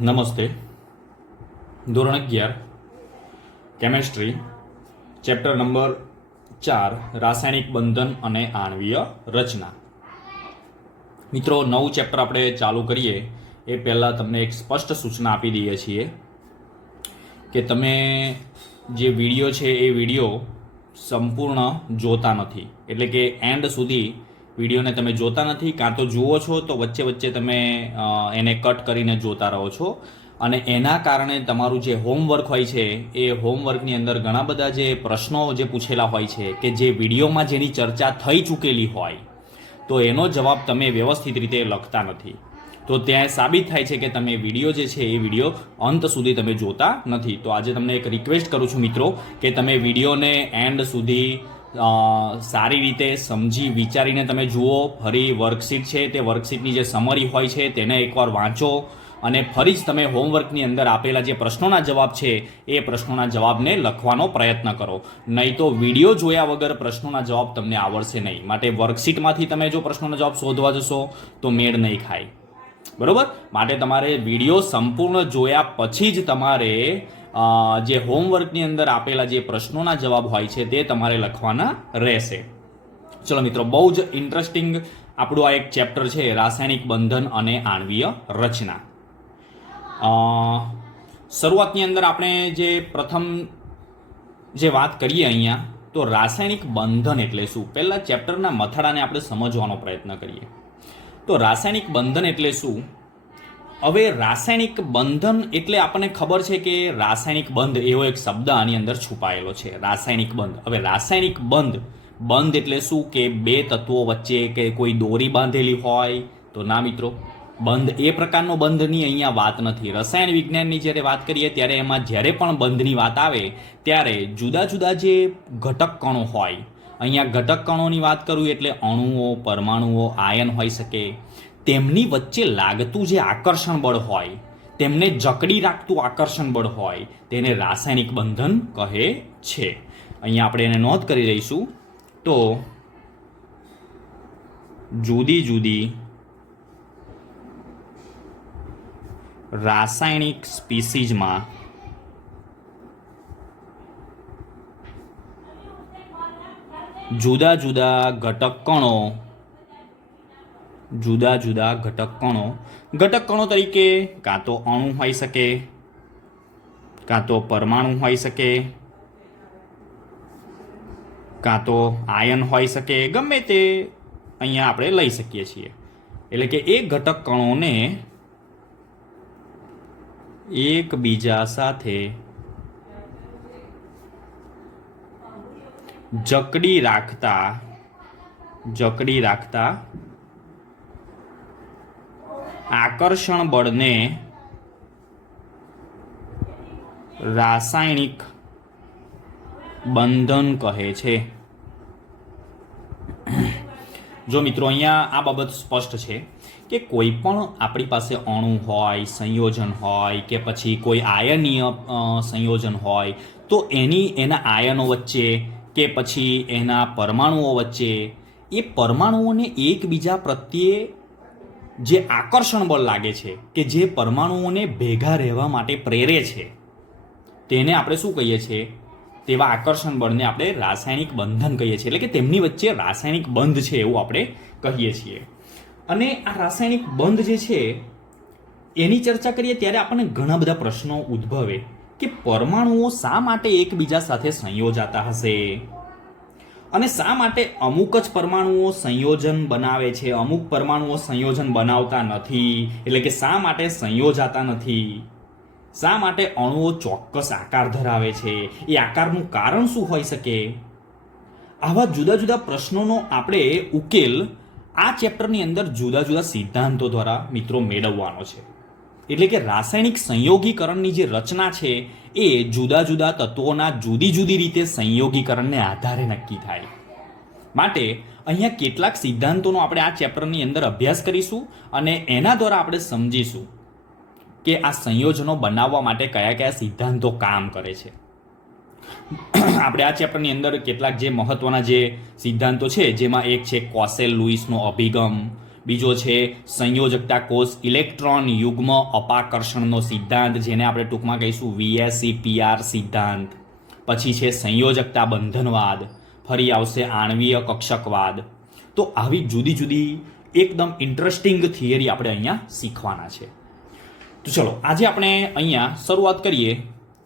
નમસ્તે. ધોરણ 11 chemistry chapter number 4 રાસાયણિક બંધન અને આણ્વીય રચના. મિત્રો, નવું ચેપ્ટર આપણે ચાલુ કરીએ એ પહેલાં તમને એક સ્પષ્ટ સૂચના આપી દઈએ છીએ કે તમે જે વિડીયો છે એ વિડીયો સંપૂર્ણ જોતા નથી, એટલે કે એન્ડ સુધી વિડીયોને તમે જોતા નથી, કાં તો જુઓ છો તો વચ્ચે વચ્ચે તમે એને કટ કરીને જોતા રહો છો, અને એના કારણે તમારું જે હોમવર્ક હોય છે એ હોમવર્કની અંદર ઘણા બધા જે પ્રશ્નો જે પૂછેલા હોય છે કે જે વિડીયોમાં જેની ચર્ચા થઈ ચૂકેલી હોય તો એનો જવાબ તમે વ્યવસ્થિત રીતે લખતા નથી. તો ત્યાં સાબિત થાય છે કે તમે વિડીયો જે છે એ વિડીયો અંત સુધી તમે જોતા નથી. તો આજે તમને એક રિક્વેસ્ટ કરું છું મિત્રો કે તમે વિડીયોને એન્ડ સુધી સારી રીતે સમજી વિચારીને તમે જુઓ. ફરી વર્કશીટ છે તે વર્કશીટની જે સમરી હોય છે તેને એકવાર વાંચો અને ફરી જ તમે હોમવર્કની અંદર આપેલા જે પ્રશ્નોના જવાબ છે એ પ્રશ્નોના જવાબને લખવાનો પ્રયત્ન કરો. નહીં તો વિડીયો જોયા વગર પ્રશ્નોના જવાબ તમને આવડશે નહીં. માટે વર્કશીટમાંથી તમે જો પ્રશ્નોના જવાબ શોધવા જશો તો મેળ નહીં ખાય, બરોબર? માટે તમારે વિડીયો સંપૂર્ણ જોયા પછી જ તમારે જે હોમવર્કની અંદર આપેલા જે પ્રશ્નોના જવાબ હોય છે તે તમારે લખવાના રહેશે. ચલો મિત્રો, બહુ જ ઇન્ટરેસ્ટિંગ આપણું આ એક ચેપ્ટર છે, રાસાયણિક બંધન અને આણ્વીય રચના. શરૂઆતની અંદર આપણે જે પ્રથમ જે વાત કરીએ અહીંયા, તો રાસાયણિક બંધન એટલે શું, પહેલા ચેપ્ટરના મથાળાને આપણે સમજવાનો પ્રયત્ન કરીએ. તો રાસાયણિક બંધન એટલે શું? હવે રાસાયણિક બંધન એટલે આપણને ખબર છે કે રાસાયણિક બંધ એવો એક શબ્દ આની અંદર છુપાયેલો છે, રાસાયણિક બંધ. હવે રાસાયણિક બંધ એટલે શું કે બે તત્વો વચ્ચે કે કોઈ દોરી બાંધેલી હોય તો ના મિત્રો, બંધ એ પ્રકારનો બંધની અહીંયા વાત નથી. રસાયણ વિજ્ઞાનની જ્યારે વાત કરીએ ત્યારે એમાં જ્યારે પણ બંધની વાત આવે ત્યારે જુદા જુદા જે ઘટક કણો હોય, અહીંયા ઘટક કણોની વાત કરું એટલે અણુઓ, પરમાણુઓ, આયન હોઈ શકે, તેમની વચ્ચે લાગતું જે આકર્ષણ બળ હોય, તેમને જકડી રાખતું આકર્ષણ બળ હોય, તેને રાસાયણિક બંધન કહે છે. અહીંયા આપણે એને નોંધ કરી દઈશું. તો જુદી જુદી રાસાયણિક સ્પીસીઝમાં જુદા જુદા ઘટક કણો તરીકે કાં તો અણુ હોઈ શકે, કાં તો પરમાણુ હોઈ શકે, કાં તો આયન હોઈ શકે, ગમે તે અહીંયા આપણે લઈ શકીએ છીએ. એટલે કે એ ઘટક કણોને એકબીજા સાથે જકડી રાખતા આકર્ષણ બળને રાસાયણિક બંધન કહે છે. જો મિત્રો, અહીંયા આ બાબત સ્પષ્ટ છે કે કોઈ પણ આપણી પાસે અણુ હોય, સંયોજન હોય કે પછી કોઈ આયનીય સંયોજન હોય તો એના આયનો વચ્ચે કે પછી એના પરમાણુઓ વચ્ચે એ પરમાણુઓને એકબીજા પ્રત્યે જે આકર્ષણ બળ લાગે છે કે જે પરમાણુઓને ભેગા રહેવા માટે પ્રેરે છે તેને આપણે શું કહીએ છીએ? તેવા આકર્ષણ બળને આપણે રાસાયણિક બંધન કહીએ છીએ. એટલે કે તેમની વચ્ચે રાસાયણિક બંધ છે એવું આપણે કહીએ છીએ. અને આ રાસાયણિક બંધ જે છે એની ચર્ચા કરીએ ત્યારે આપણને ઘણા બધા પ્રશ્નો ઉદ્ભવે કે પરમાણુઓ શા માટે એકબીજા સાથે સંયોજાતા હશે, અને શા માટે અમુક જ પરમાણુઓ સંયોજન બનાવે છે, અમુક પરમાણુઓ સંયોજન બનાવતા નથી, એટલે કે શા માટે સંયોજાતા નથી, શા માટે અણુઓ ચોક્કસ આકાર ધરાવે છે, એ આકારનું કારણ શું હોઈ શકે? આવા જુદા જુદા પ્રશ્નોનો આપણે ઉકેલ આ ચેપ્ટરની અંદર જુદા જુદા સિદ્ધાંતો દ્વારા મિત્રો મેળવવાનો છે. એટલે કે રાસાયણિક સંયોગીકરણની જે રચના છે એ જુદા જુદા તત્વોના જુદી જુદી રીતે સંયોગીકરણને આધારે નક્કી થાય. માટે અહીંયા કેટલાક સિદ્ધાંતોનો આપણે આ ચેપ્ટરની અંદર અભ્યાસ કરીશું અને એના દ્વારા આપણે સમજીશું કે આ સંયોજનો બનાવવા માટે કયા કયા સિદ્ધાંતો કામ કરે છે. આપણે આ ચેપ્ટરની અંદર કેટલાક જે મહત્વના જે સિદ્ધાંતો છે જેમાં એક છે કોસેલ લુઈસનો અભિગમ, બીજો છે સંયોજકતા કોષ ઇલેક્ટ્રોન યુગ્મ અપાકર્ષણનો સિદ્ધાંત, જેને આપણે ટૂંકમાં કહીશું VSEPR સિદ્ધાંત. પછી છે સંયોજકતા બંધનવાદ, ફરી આવશે આણ્વીય કક્ષકવાદ. તો આવી જુદી જુદી એકદમ ઇન્ટરેસ્ટિંગ થિયરી આપણે અહીંયા શીખવાના છે. તો ચલો આજે આપણે અહીંયા શરૂઆત કરીએ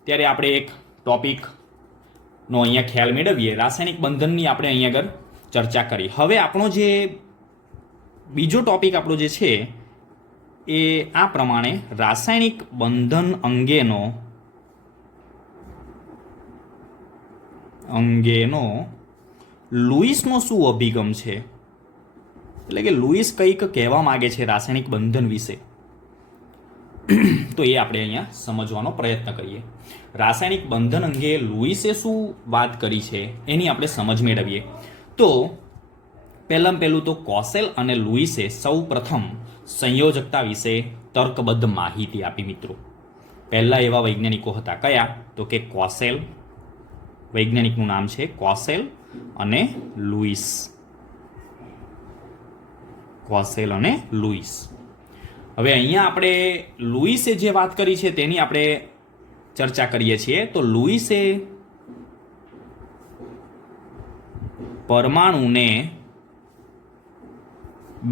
ત્યારે આપણે એક ટોપિકનો અહીંયા ખ્યાલ મેળવીએ. રાસાયણિક બંધનની આપણે અહીંયા આગળ ચર્ચા કરી. હવે આપણો જે બીજો ટોપિક આપણો જે છે એ આ પ્રમાણે રાસાયણિક બંધન અંગેનો લુઈસનો શું અભિગમ છે, એટલે કે લુઈસ કંઈક કહેવા માંગે છે રાસાયણિક બંધન વિશે, તો એ આપણે અહીંયા સમજવાનો પ્રયત્ન કરીએ. રાસાયણિક બંધન અંગે લુઈસે શું વાત કરી છે એની આપણે સમજ મેળવીએ. તો પહેલું તો કોસેલ અને લુઈસે સૌ પ્રથમ સંયોજકતા વિશે તર્કબદ્ધ માહિતી આપી. મિત્રો પહેલા એવા વૈજ્ઞાનિકો હતા, કયા? તો કે કોસેલ, વૈજ્ઞાનિકનું નામ છે કોસેલ અને લુઈસ. કોસેલ અને લુઈસ. હવે અહીંયા આપણે લુઈસે જે વાત કરી છે તેની આપણે ચર્ચા કરીએ છીએ. તો લુઈસે પરમાણુને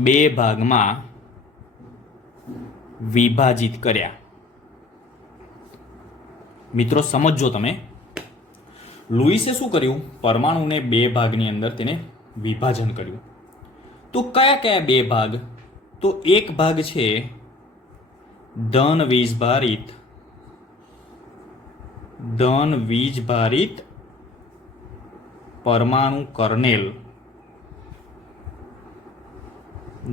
બે ભાગમાં વિભાજિત કર્યા. મિત્રો સમજો તમે, લુઈસે શું કર્યું? પરમાણુને બે ભાગની અંદર તેને વિભાજન કર્યું. તો કયા કયા બે ભાગ? તો એક ભાગ છે ધન વીજભારિત પરમાણુ કર્નેલ.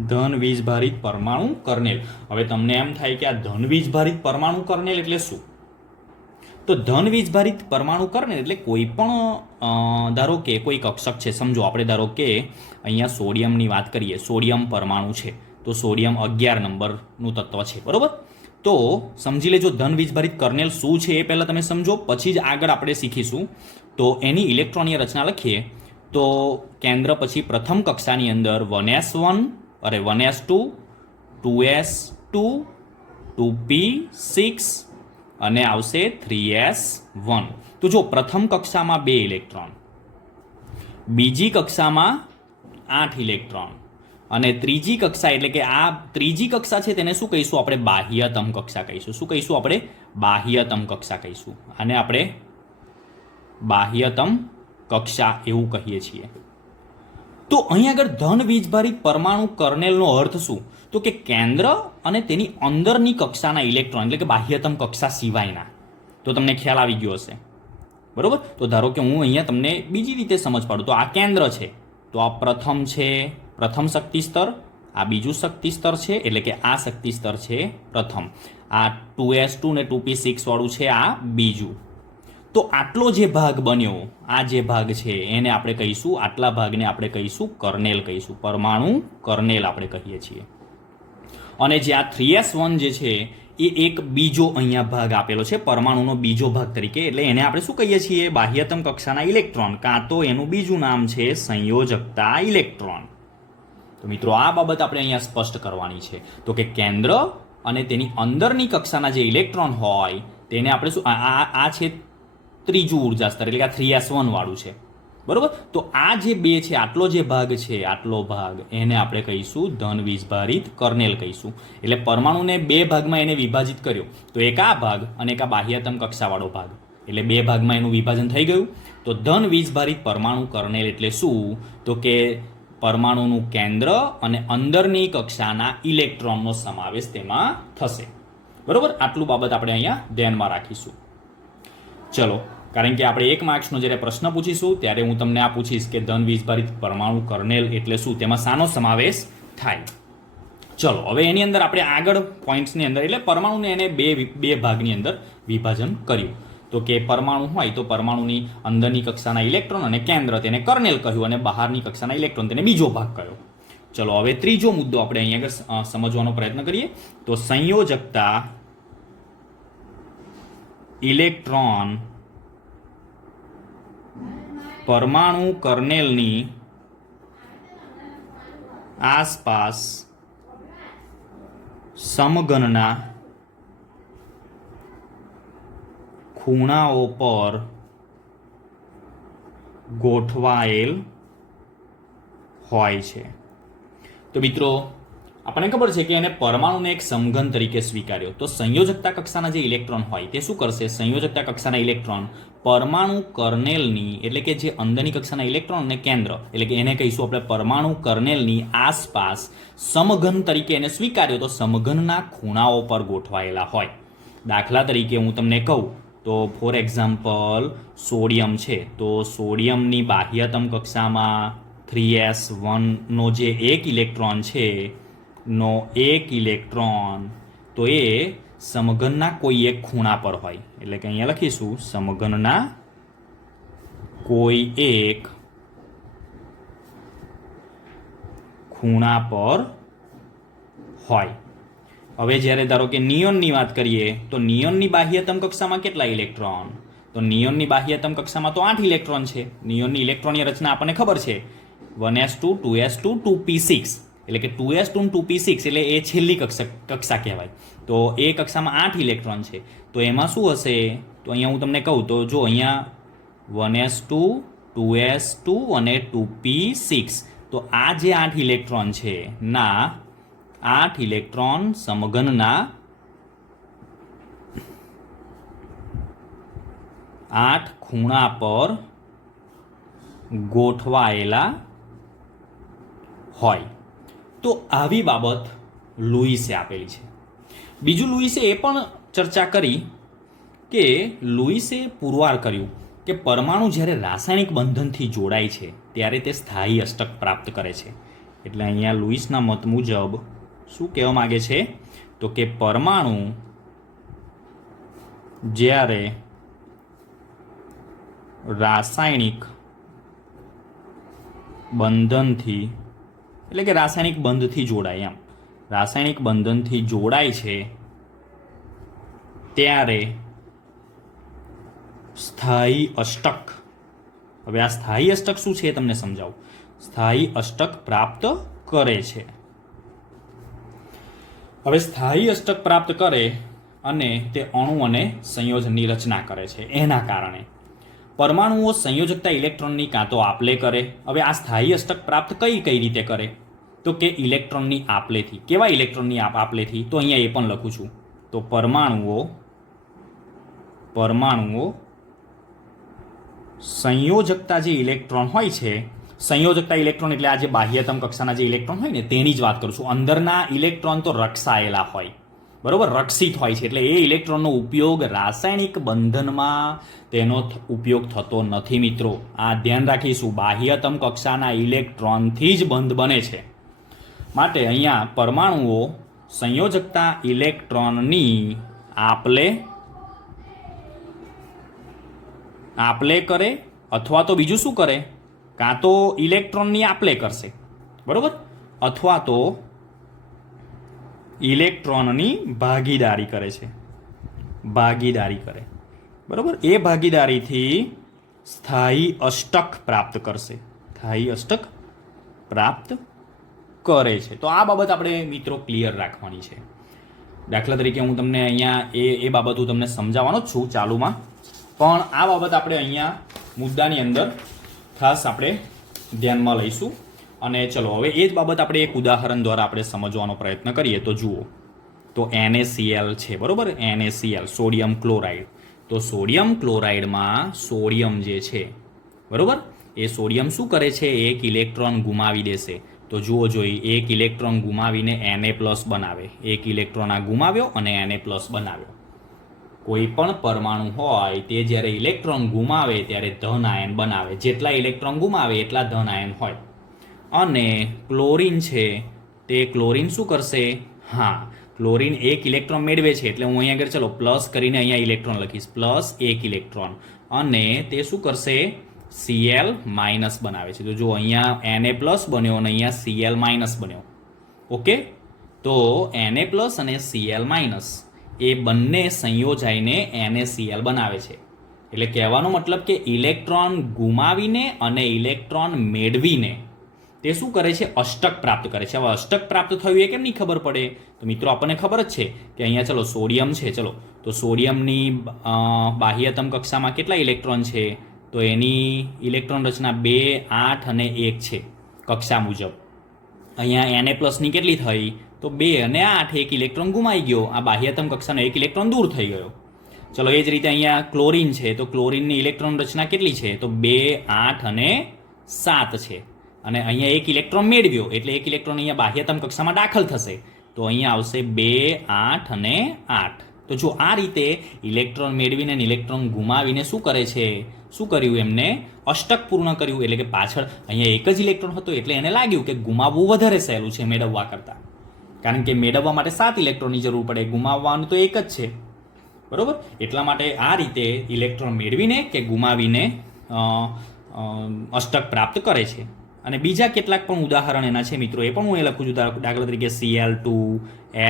ધન વીજભારિત પરમાણુ કર્નેલ. હવે તમને એમ થાય કે આ ધન વીજભારિત પરમાણુ કર્નેલ એટલે શું? તો ધન વીજભારિત પરમાણુ કર્નેલ એટલે કોઈ પણ ધારો કે કોઈ કક્ષક છે, સમજો આપણે ધારો કે અહીંયા સોડિયમની વાત કરીએ, સોડિયમ પરમાણુ છે, તો સોડિયમ 11 નંબરનું તત્વ છે, બરોબર? તો સમજી લેજો ધન વીજભારિત કર્નેલ શું છે એ પહેલાં તમે સમજો, પછી જ આગળ આપણે શીખીશું. તો એની ઇલેક્ટ્રોનીય રચના લખીએ તો કેન્દ્ર પછી પ્રથમ કક્ષાની અંદર 1s1 અરે 1s2 2s2 2p6 અને આવશે 3s1. તો જો પ્રથમ કક્ષામાં 2 ઇલેક્ટ્રોન, બીજી કક્ષામાં 8 ઇલેક્ટ્રોન અને ત્રીજી કક્ષા એટલે કે આ ત્રીજી કક્ષા છે તેને શું કહીશું આપણે? બાહ્યતમ કક્ષા કહીશું. શું કહીશું આપણે? બાહ્યતમ કક્ષા કહીશું. આને આપણે બાહ્યતમ કક્ષા એવું કહીએ છીએ. તો અહીં આગળ ધન વીજભારિત પરમાણુ કર્નેલનો અર્થ શું? તો કે કેન્દ્ર અને તેની અંદરની કક્ષાના ઇલેક્ટ્રોન એટલે કે બાહ્યતમ કક્ષા સિવાયના. તો તમને ખ્યાલ આવી ગયો હશે, બરોબર? તો ધારો કે હું અહીંયા તમને બીજી રીતે સમજ પાડું. તો આ કેન્દ્ર છે, તો આ પ્રથમ છે, પ્રથમ શક્તિ સ્તર, આ બીજું શક્તિ સ્તર છે, એટલે કે આ શક્તિ સ્તર છે પ્રથમ, આ 2s2 ને 2p6 વાળું છે આ બીજું. તો આટલો જે ભાગ બન્યો, આ જે ભાગ છે એને આપણે કહીશું, આટલા ભાગને આપણે કહીશું કર્નેલ કહીશું, પરમાણુ કર્નેલ આપણે કહીએ છીએ. અને જે આ 3s1 જે છે એ એક બીજો અહીંયા ભાગ આપેલો છે પરમાણુનો બીજો ભાગ તરીકે, એટલે એને આપણે શું કહીએ છીએ? બાહ્યતમ કક્ષાના ઇલેક્ટ્રોન, કાં તો એનું બીજું નામ છે સંયોજકતા ઇલેક્ટ્રોન. તો મિત્રો આ બાબત આપણે અહીંયા સ્પષ્ટ કરવાની છે. તો કે કેન્દ્ર અને તેની અંદરની કક્ષાના જે ઇલેક્ટ્રોન હોય તેને આપણે શું, આ છે ત્રીજું ઉર્જા સ્તર એટલે કે આ 3s1 વાળું છે, બરોબર? તો આ જે બે છે, આટલો જે ભાગ છે, આટલો ભાગ એને આપણે કહીશું ધન વીજભારિત કર્નેલ કહીશું. એટલે પરમાણુને બે ભાગમાં એને વિભાજિત કર્યો, તો એક આ ભાગ અને એક આ બાહ્યતમ કક્ષાવાળો ભાગ, એટલે બે ભાગમાં એનું વિભાજન થઈ ગયું. તો ધન વીજભારિત પરમાણુ કર્નેલ એટલે શું? તો કે પરમાણુનું કેન્દ્ર અને અંદરની કક્ષાના ઇલેક્ટ્રોનનો સમાવેશ તેમાં થશે, બરોબર? આટલું બાબત આપણે અહીંયા ધ્યાનમાં રાખીશું. ચલો, કારણ કે આપણે 1 માર્ક્સનો જ્યારે પ્રશ્ન પૂછીશું ત્યારે હું તમને આ પૂછીશ કે ધન વીજભારિત પરમાણુ કર્નેલ એટલે શું, તેમાં શાનો સમાવેશ થાય. ચલો હવે એની અંદર આપણે આગળ પોઈન્ટ્સની અંદર એટલે પરમાણુને એને બે ભાગની અંદર વિભાજન કર્યું. તો કે પરમાણુ હોય તો પરમાણુની અંદરની કક્ષાના ઇલેક્ટ્રોન અને કેન્દ્ર તેને કર્નેલ કહ્યું અને બહારની કક્ષાના ઇલેક્ટ્રોન તેને બીજો ભાગ કહ્યો. ચલો હવે ત્રીજો મુદ્દો આપણે અહીંયા આગળ સમજવાનો પ્રયત્ન કરીએ. તો સંયોજકતા ઇલેક્ટ્રોન પરમાણુ કર્નેલની આસપાસ સમઘનના ખૂણાઓ પર ગોઠવાયેલ હોય છે. તો મિત્રો આપણને ખબર છે કે એને પરમાણુને એક સમઘન તરીકે સ્વીકાર્યો. તો સંયોજકતા કક્ષાના જે ઇલેક્ટ્રોન હોય તે શું કરશે? સંયોજકતા કક્ષાના ઇલેક્ટ્રોન પરમાણુ કર્નેલની, એટલે કે જે અંદરની કક્ષાના ઇલેક્ટ્રોનને કેન્દ્ર, એટલે કે એને કહીશું આપણે પરમાણુ કર્નેલની આસપાસ સમઘન તરીકે એને સ્વીકાર્યો. તો સમઘનના ખૂણાઓ પર ગોઠવાયેલા હોય. દાખલા તરીકે હું તમને કહું તો ફોર એક્ઝામ્પલ સોડિયમ છે. તો સોડિયમની બાહ્યતમ કક્ષામાં 3s1 નો જે એક ઇલેક્ટ્રોન છે નો એક ઇલેક્ટ્રોન તો એ સમઘનના કોઈ એક ખૂણા પર હોય. એટલે કે અહીંયા લખીશું સમઘનના કોઈ એક ખૂણા પર હોય. હવે જ્યારે ધારો કે નિયોનની વાત કરીએ તો નિયોનની બાહ્યતમ કક્ષામાં કેટલા ઇલેક્ટ્રોન? તો નિયોનની બાહ્યતમ કક્ષામાં તો 8 ઇલેક્ટ્રોન છે. નિયોનની ઇલેક્ટ્રોનની રચના આપણને ખબર છે 1s2 2s2 2p6, એટલે કે 2s2 2p6 એટલે એ છેલ્લી કક્ષા કહેવાય. તો એ કક્ષામાં 8 ઇલેક્ટ્રોન છે. તો એમાં શું હશે? તો અહીંયા હું તમને કહું તો જો અહીંયા 1s2 2s2 અને 2p6, તો આ જે 8 ઇલેક્ટ્રોન છે ના 8 ઇલેક્ટ્રોન સમઘનના 8 ખૂણા પર ગોઠવાયેલા હોય. તો આવી બાબત લુઈસે આપેલી છે. બીજું લુઈસે એ પણ ચર્ચા કરી કે લુઈસે પુરવાર કર્યું કે પરમાણુ જ્યારે રાસાયણિક બંધનથી જોડાય છે ત્યારે તે સ્થાયી અષ્ટક પ્રાપ્ત કરે છે. એટલે અહીંયા લુઈસના મત મુજબ શું કહેવા માગે છે? તો કે પરમાણુ જ્યારે રાસાયણિક બંધનથી, એટલે કે રાસાયણિક બંધથી જોડાય, એમ રાસાયણિક બંધનથી જોડાય છે ત્યારે સ્થાયી અષ્ટક, હવે આ સ્થાયી અષ્ટક શું છે એ તમને સમજાવું. સ્થાયી અષ્ટક પ્રાપ્ત કરે છે. હવે સ્થાયી અષ્ટક પ્રાપ્ત કરે અને તે અણુ અને સંયોજનની રચના કરે છે. એના કારણે પરમાણુઓ સંયોજકતા ઇલેક્ટ્રોનની કાં તો આપલે કરે. હવે આ સ્થાયી અષ્ટક પ્રાપ્ત કઈ રીતે કરે? તો કે ઇલેક્ટ્રોનની આપલેથી. કેવા ઇલેક્ટ્રોનની આપલેથી? તો અહીંયા એ પણ લખું છું. તો પરમાણુઓ સંયોજકતા જે ઇલેક્ટ્રોન હોય છે, સંયોજકતા ઇલેક્ટ્રોન એટલે આ જે બાહ્યતમ કક્ષાના જે ઇલેક્ટ્રોન હોય ને તેની જ વાત કરું છું. અંદરના ઇલેક્ટ્રોન તો રક્ષાયેલા હોય, બરોબર, રક્ષિત હોય છે. એટલે એ ઇલેક્ટ્રોનનો ઉપયોગ રાસાયણિક બંધનમાં તેનો ઉપયોગ થતો નથી. મિત્રો આ ધ્યાન રાખીશું. બાહ્યતમ કક્ષાના ઇલેક્ટ્રોનથી જ બંધ બને છે. માટે અહીંયા પરમાણુઓ સંયોજકતા ઇલેક્ટ્રોનની આપલે કરે અથવા તો બીજું શું કરે? કાં તો ઇલેક્ટ્રોનની આપલે કરશે, બરોબર, અથવા તો ઇલેક્ટ્રોનની ભાગીદારી કરે છે. ભાગીદારી કરે, બરોબર. એ ભાગીદારીથી સ્થાયી અષ્ટક પ્રાપ્ત કરશે. સ્થાયી અષ્ટક પ્રાપ્ત કરે છે. તો આ બાબત આપણે મિત્રો ક્લિયર રાખવાની છે. દાખલા તરીકે હું તમને અહીંયા એ બાબત હું તમને સમજાવવાનો જ છું ચાલુમાં, પણ આ બાબત આપણે અહીંયા મુદ્દાની અંદર ખાસ આપણે ધ્યાનમાં લઈશું. અને ચલો હવે એ જ બાબત આપણે એક ઉદાહરણ દ્વારા આપણે સમજવાનો પ્રયત્ન કરીએ. તો જુઓ, તો NaCl છે, બરોબર, NaCl સોડિયમ ક્લોરાઇડ. તો સોડિયમ ક્લોરાઇડમાં સોડિયમ જે છે, બરોબર, એ સોડિયમ શું કરે છે? એક ઇલેક્ટ્રોન ગુમાવી દેશે. તો જુઓ જોઈ, એક ઇલેક્ટ્રોન ગુમાવીને Na+ બનાવે. એક ઇલેક્ટ્રોન આ ગુમાવ્યો અને Na+ બનાવ્યો. કોઈ પણ પરમાણુ હોય તે જ્યારે ઇલેક્ટ્રોન ગુમાવે ત્યારે ધન આયન બનાવે. જેટલા ઇલેક્ટ્રોન ગુમાવે એટલા ધન આયન હોય. અને ક્લોરીન છે તે ક્લોરીન શું કરશે? હા, ક્લોરીન એક ઇલેક્ટ્રોન મેળવે છે. એટલે હું અહીંયા આગળ ચલો પ્લસ કરીને અહીંયા ઇલેક્ટ્રોન લખીશ, પ્લસ એક ઇલેક્ટ્રોન. અને તે શું કરશે? Cl- બનાવે છે. તો જો અહીંયા Na+ બન્યો અને અહીંયા Cl- બન્યો. ઓકે, તો Na+ અને Cl- એ બંને સંયોજાઈને NaCl બનાવે છે. એટલે કહેવાનો મતલબ કે ઇલેક્ટ્રોન ગુમાવીને અને ઇલેક્ટ્રોન મેળવીને તે શું કરે છે? અષ્ટક પ્રાપ્ત કરે છે. હવે અષ્ટક પ્રાપ્ત થયું એ કેમ નહીં ખબર પડે? તો મિત્રો આપણને ખબર જ છે કે અહીંયા ચલો સોડિયમ છે, ચલો તો સોડિયમની બાહ્યતમ કક્ષામાં કેટલા ઇલેક્ટ્રોન છે? તો એની ઇલેક્ટ્રોન રચના 2, 8 અને 1 છે કક્ષા મુજબ. અહીંયા Na+ની કેટલી થઈ? તો 2 અને 8, એક ઇલેક્ટ્રોન ગુમાઈ ગયો. આ બાહ્યતમ કક્ષાનો એક ઇલેક્ટ્રોન દૂર થઈ ગયો. ચલો એ જ રીતે અહીંયા ક્લોરીન છે, તો ક્લોરીનની ઇલેક્ટ્રોન રચના કેટલી છે? તો 2, 8 અને 7 છે. અને અહીંયા એક ઇલેક્ટ્રોન મેળવ્યો એટલે એક ઇલેક્ટ્રોન અહીંયા બાહ્યતમ કક્ષામાં દાખલ થશે, તો અહીંયા આવશે 2, 8 અને 8. તો જો આ રીતે ઇલેક્ટ્રોન મેળવીને ઇલેક્ટ્રોન ગુમાવીને શું કરે છે? શું કર્યું? એમને અષ્ટક પૂર્ણ કર્યું. એટલે કે પાછળ અહીંયા એક જ ઇલેક્ટ્રોન હતો એટલે એને લાગ્યું કે ગુમાવવું વધારે સહેલું છે મેળવવા કરતાં, કારણ કે મેળવવા માટે 7 ઇલેક્ટ્રોનની જરૂર પડે, ગુમાવવાનું તો એક જ છે, બરોબર? એટલા માટે આ રીતે ઇલેક્ટ્રોન મેળવીને કે ગુમાવીને અષ્ટક પ્રાપ્ત કરે છે. અને બીજા કેટલાક પણ ઉદાહરણ એના છે મિત્રો, એ પણ હું એ લખું છું. દાખલા તરીકે Cl2,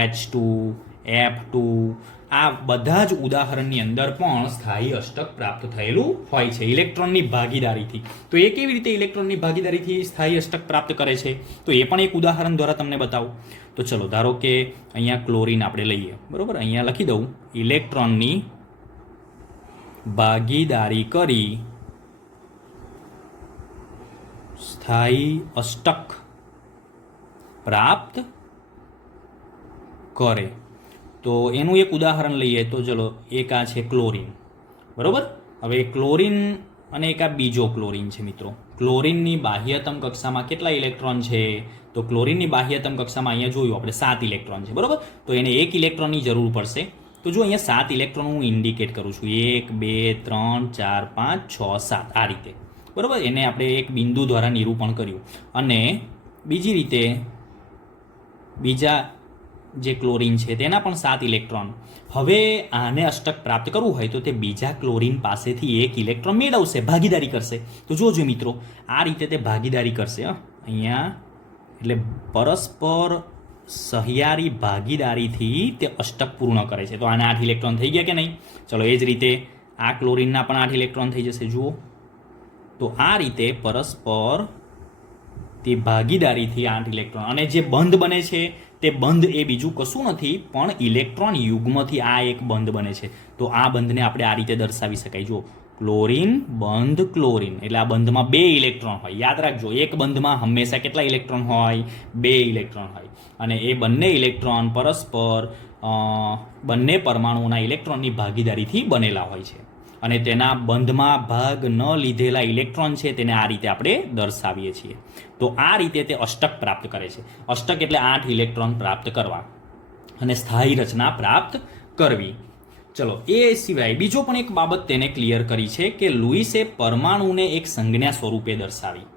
H2, F2, આ બધા જ ઉદાહરણની અંદર પણ સ્થાયી અષ્ટક પ્રાપ્ત થયેલું હોય છે ઇલેક્ટ્રોનની ભાગીદારીથી. તો એ કેવી રીતે ઇલેક્ટ્રોનની ભાગીદારીથી સ્થાયી અષ્ટક પ્રાપ્ત કરે છે? તો એ પણ એક ઉદાહરણ દ્વારા તમને બતાવું. તો ચલો ધારો કે અહીંયા ક્લોરીન આપણે લઈએ, બરોબર? અહીંયા લખી દઉં ઇલેક્ટ્રોનની ભાગીદારી કરી સ્થાયી અષ્ટક પ્રાપ્ત કરે. તો એનું એક ઉદાહરણ લઈએ. તો ચલો એક આ છે ક્લોરીન, બરોબર? હવે ક્લોરીન અને એક આ બીજો ક્લોરીન છે મિત્રો. ક્લોરીનની બાહ્યતમ કક્ષામાં કેટલા ઇલેક્ટ્રોન છે? તો ક્લોરીનની બાહ્યતમ કક્ષામાં અહીંયા જોયું આપણે 7 ઇલેક્ટ્રોન છે, બરોબર? તો એને 1 ઇલેક્ટ્રોનની જરૂર પડશે. તો જો અહીંયા 7 ઇલેક્ટ્રોન હું ઇન્ડિકેટ કરું છું, 1, 2, 3, 4, 5, 6, 7 આ રીતે, બરોબર? એને આપણે એક બિંદુ દ્વારા નિરૂપણ કર્યું. અને બીજી રીતે બીજા જે ક્લોરીન છે તેના પણ 7 ઇલેક્ટ્રોન. હવે આને અષ્ટક પ્રાપ્ત કરવું હોય તો તે બીજા ક્લોરીન પાસેથી 1 ઇલેક્ટ્રોન મેળવશે, ભાગીદારી કરશે. તો જોજો મિત્રો, આ રીતે તે ભાગીદારી કરશે. અહીંયા એટલે પરસ્પર સહિયારી ભાગીદારીથી તે અષ્ટક પૂર્ણ કરે છે. તો આને 8 ઇલેક્ટ્રોન થઈ ગયા કે નહીં? ચલો એ જ રીતે આ ક્લોરીનના પણ 8 ઇલેક્ટ્રોન થઈ જશે. જુઓ, તો આ રીતે પરસ્પર તે ભાગીદારીથી 8 ઇલેક્ટ્રોન. અને જે બંધ બને છે તે બંધ એ બીજું કશું નથી પણ ઇલેક્ટ્રોન યુગ્મથી આ એક બંધ બને છે. તો આ બંધને આપણે આ રીતે દર્શાવી શકાય. જો ક્લોરીન બંધ ક્લોરીન એટલે આ બંધમાં 2 ઇલેક્ટ્રોન હોય. યાદ રાખજો, એક બંધમાં હંમેશા કેટલા ઇલેક્ટ્રોન હોય? 2 ઇલેક્ટ્રોન હોય. અને એ બંને ઇલેક્ટ્રોન પરસ્પર બંને પરમાણુઓના ઇલેક્ટ્રોનની ભાગીદારીથી બનેલા હોય છે. અને તેના બંધમાં ભાગ ન લીધેલા ઇલેક્ટ્રોન છે તેને આ રીતે આપણે દર્શાવીએ છીએ. તો આ રીતે તે અષ્ટક પ્રાપ્ત કરે છે. અષ્ટક એટલે 8 ઇલેક્ટ્રોન પ્રાપ્ત કરવા અને સ્થાયી રચના પ્રાપ્ત કરવી. ચલો એ સિવાય બીજો પણ એક બાબત તેને ક્લિયર કરી છે કે લુઈસે પરમાણુને એક સંજ્ઞા સ્વરૂપે દર્શાવી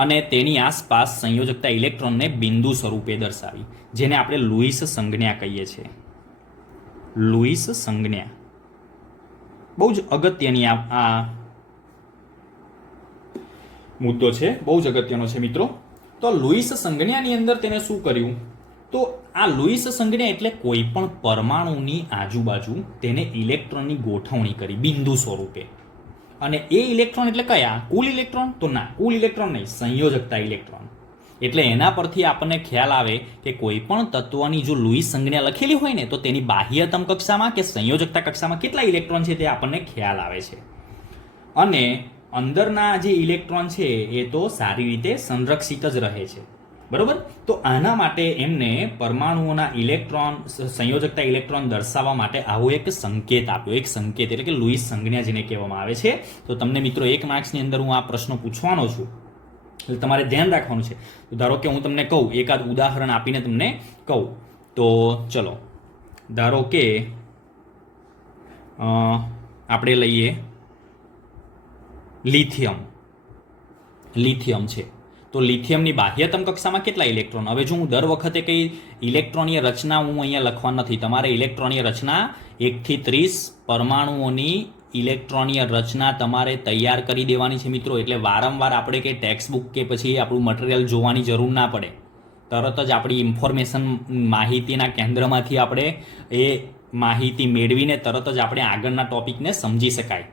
અને તેની આસપાસ સંયોજકતા ઇલેક્ટ્રોનને બિંદુ સ્વરૂપે દર્શાવી, જેને આપણે લુઈસ સંજ્ઞા કહીએ છીએ. લુઈસ સંજ્ઞા બહુ જ અગત્યની આ મુદ્દો છે, બહુ જ અગત્યનો છે મિત્રો. તો લુઈસ સંજ્ઞાની અંદર તેને શું કર્યું? તો આ લુઈસ સંજ્ઞા એટલે કોઈ પણ પરમાણુની આજુબાજુ તેને ઇલેક્ટ્રોનની ગોઠવણી કરી બિંદુ સ્વરૂપે. અને એ ઇલેક્ટ્રોન એટલે કયા? કુલ ઇલેક્ટ્રોન? તો ના, કુલ ઇલેક્ટ્રોન નહીં, સંયોજકતા ઇલેક્ટ્રોન. એટલે એના પરથી આપણને ખ્યાલ આવે કે કોઈ પણ તત્વની જો લુઈસ સંજ્ઞા લખેલી હોય ને તો તેની બાહ્યતમ કક્ષામાં કે સંયોજકતા કક્ષામાં કેટલા ઇલેક્ટ્રોન છે તે આપણને ખ્યાલ આવે છે. અને અંદરના જે ઇલેક્ટ્રોન છે એ તો સારી રીતે સંરક્ષિત જ રહે છે, બરોબર? તો આના માટે એમને પરમાણુઓના ઇલેક્ટ્રોન સંયોજકતા ઇલેક્ટ્રોન દર્શાવવા માટે આવો એક સંકેત આપ્યો. એક સંકેત એટલે કે લુઈસ સંજ્ઞા જેને કહેવામાં આવે છે. તો તમને મિત્રો 1 માર્ક્સની અંદર હું આ પ્રશ્ન પૂછવાનો છું, એટલે તમારે ધ્યાન રાખવાનું છે. તો ધારો કે હું તમને કહું, એકાદ ઉદાહરણ આપીને તમને કહું. તો ચલો ધારો કે આપણે લઈએ લિથિયમ છે. તો લિથિયમની બાહ્યતમ કક્ષામાં કેટલા ઇલેક્ટ્રોન? હવે જો હું દર વખતે કઈ ઇલેક્ટ્રોનીય રચના હું અહીંયા લખવા નથી, તમારે ઇલેક્ટ્રોનીય રચના 1 થી 30 પરમાણુઓની ઇલેક્ટ્રોનીય રચના તમારે તૈયાર કરી દેવાની છે મિત્રો. એટલે વારંવાર આપણે કે ટેક્સ્ટ બુક કે પછી આપણું મટીરિયલ જોવાની જરૂર ના પડે. તરત જ આપણી ઇન્ફોર્મેશન માહિતીના કેન્દ્રમાંથી આપણે એ માહિતી મેળવીને તરત જ આપણે આગળના ટોપિકને સમજી શકાય,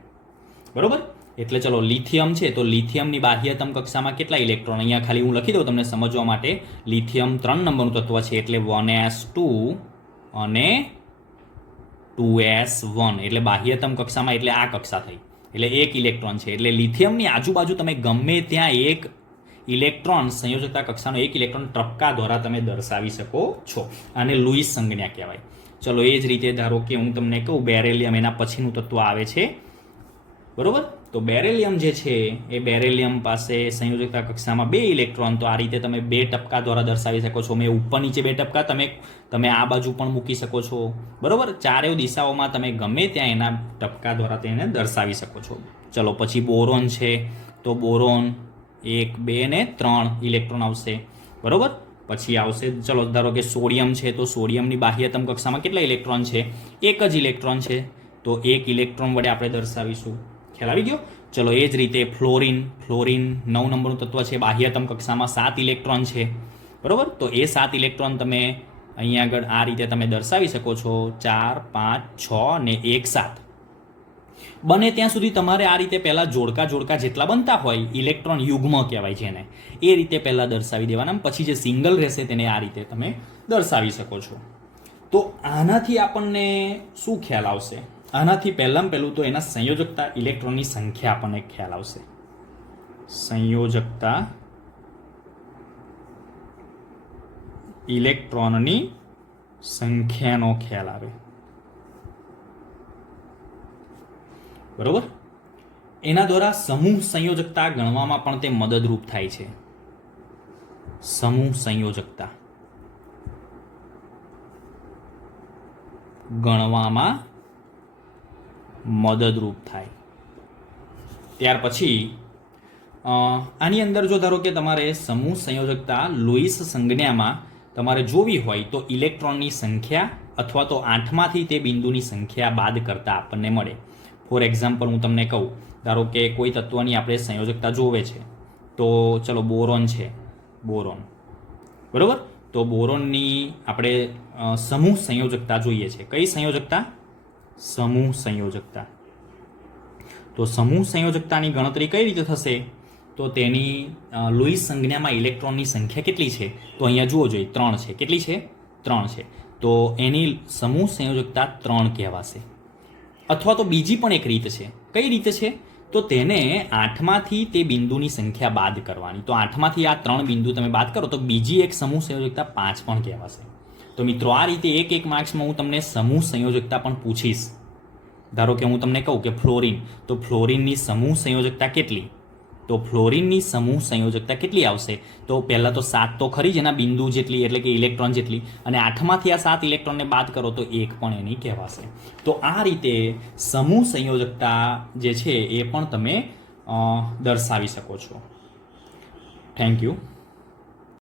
બરોબર? એટલે ચલો લિથિયમ છે તો લિથિયમની બાહ્યતમ કક્ષામાં કેટલા ઇલેક્ટ્રોન, અહીંયા ખાલી હું લખી દઉં તમને સમજવા માટે. લિથિયમ 3 નંબરનું તત્વ છે એટલે 1s2 અને 2s1, એટલે બાહ્યતમ કક્ષામાં એટલે આ કક્ષા થઈ, એટલે 1 ઇલેક્ટ્રોન છે. એટલે લિથિયમની આજુબાજુ તમે ગમે ત્યાં એક ઇલેક્ટ્રોન, સંયોજકતા કક્ષાનો એક ઇલેક્ટ્રોન ટપકા દ્વારા તમે દર્શાવી શકો છો. આને લુઈસ સંજ્ઞા કહેવાય. ચલો એ જ રીતે ધારો કે હું તમને કહું બેરેલિયમ, એના પછીનું તત્વ આવે છે, બરોબર. તો બેરેલિયમ જે છે એ બેરેલિયમ પાસે સંયોજકતા કક્ષામાં 2 ઇલેક્ટ્રોન, તો આ રીતે તમે 2 ટપકા દ્વારા દર્શાવી શકો છો. મેં ઉપર નીચે 2 ટપકા, તમે આ બાજુ પણ મૂકી શકો છો, બરોબર. ચારેય દિશાઓમાં તમે ગમે ત્યાં એના ટપકા દ્વારા તેને દર્શાવી શકો છો. ચલો પછી બોરોન છે તો બોરોન 1 2 ને 3 ઇલેક્ટ્રોન આવશે, બરોબર. પછી આવશે ચલો ધારો કે સોડિયમ છે તો સોડિયમની બાહ્યતમ કક્ષામાં કેટલા ઇલેક્ટ્રોન છે, 1 જ ઇલેક્ટ્રોન છે, તો 1 ઇલેક્ટ્રોન વડે આપણે દર્શાવીશું. ખ્યાલ આવી ગયો. ચલો એ જ રીતે ફ્લોરિન 9 નંબરનું તત્વ છે, બાહ્યતમ કક્ષામાં 7 ઇલેક્ટ્રોન છે, બરોબર. તો એ 7 ઇલેક્ટ્રોન તમે અહીંયા આગળ આ રીતે તમે દર્શાવી શકો છો, 4 5 6 અને 1 7. બને ત્યાં સુધી તમારે આ રીતે પહેલાં જોડકા જેટલા બનતા હોય, ઇલેક્ટ્રોન યુગ્મ કહેવાય જેને, એ રીતે પહેલાં દર્શાવી દેવાના. પછી જે સિંગલ રહેશે તેને આ રીતે તમે દર્શાવી શકો છો. તો આનાથી આપણને શું ખ્યાલ આવશે? આનાથી પહેલું તો એના સંયોજકતા ઇલેક્ટ્રોનની સંખ્યા આપણને ખ્યાલ આવશે. સંયોજકતા ઇલેક્ટ્રોનની સંખ્યાનો ખ્યાલ આવે, બરોબર. એના દ્વારા સમૂહ સંયોજકતા ગણવામાં પણ તે મદદરૂપ થાય છે. સમૂહ સંયોજકતા ગણવામાં મદદરૂપ થાય. ત્યાર પછી આની અંદર જો ધારો કે તમારે સમૂહ સંયોજકતા લુઈસ સંજ્ઞામાં તમારે જોવી હોય તો ઇલેક્ટ્રોનની સંખ્યા અથવા તો 8માંથી તે બિંદુની સંખ્યા બાદ કરતા આપણને મળે. ફોર એક્ઝામ્પલ હું તમને કહું, ધારો કે કોઈ તત્વની આપણે સંયોજકતા જોવે છે, તો ચલો બોરોન છે, બોરોન, બરોબર. તો બોરોનની આપણે સમૂહ સંયોજકતા જોઈએ છે. કઈ સંયોજકતા? સમૂહ સંયોજકતા. તો સમૂહ સંયોજકતાની ગણતરી કઈ રીતે થશે? તો તેની લુઈસ સંજ્ઞામાં ઇલેક્ટ્રોનની સંખ્યા કેટલી છે? તો અહીંયા જુઓ જોઈએ 3 છે. કેટલી છે? 3 છે. તો એની સમૂહ સંયોજકતા 3 કહેવાશે. અથવા તો બીજી પણ એક રીત છે. કઈ રીતે છે? તો તેને 8માંથી તે બિંદુની સંખ્યા બાદ કરવાની. તો 8માંથી આ 3 બિંદુ તમે બાદ કરો તો બીજી એક સમૂહ સંયોજકતા 5 પણ કહેવાશે. તો મિત્રો આ રીતે એક માર્ક્સમાં હું તમને સમૂહ સંયોજકતા પણ પૂછીશ. ધારો કે હું તમને કહું કે ફ્લોરિન, તો ફ્લોરિનની સમૂહ સંયોજકતા કેટલી? તો ફ્લોરિનની સમૂહ સંયોજકતા કેટલી આવશે? તો પહેલાં તો 7 તો ખરી જ એના બિંદુ જેટલી, એટલે કે ઇલેક્ટ્રોન જેટલી, અને 8માંથી આ 7 ઇલેક્ટ્રોનને બાદ કરો તો 1 પણ એની કહેવાશે. તો આ રીતે સમૂહ સંયોજકતા જે છે એ પણ તમે દર્શાવી શકો છો. Thank you.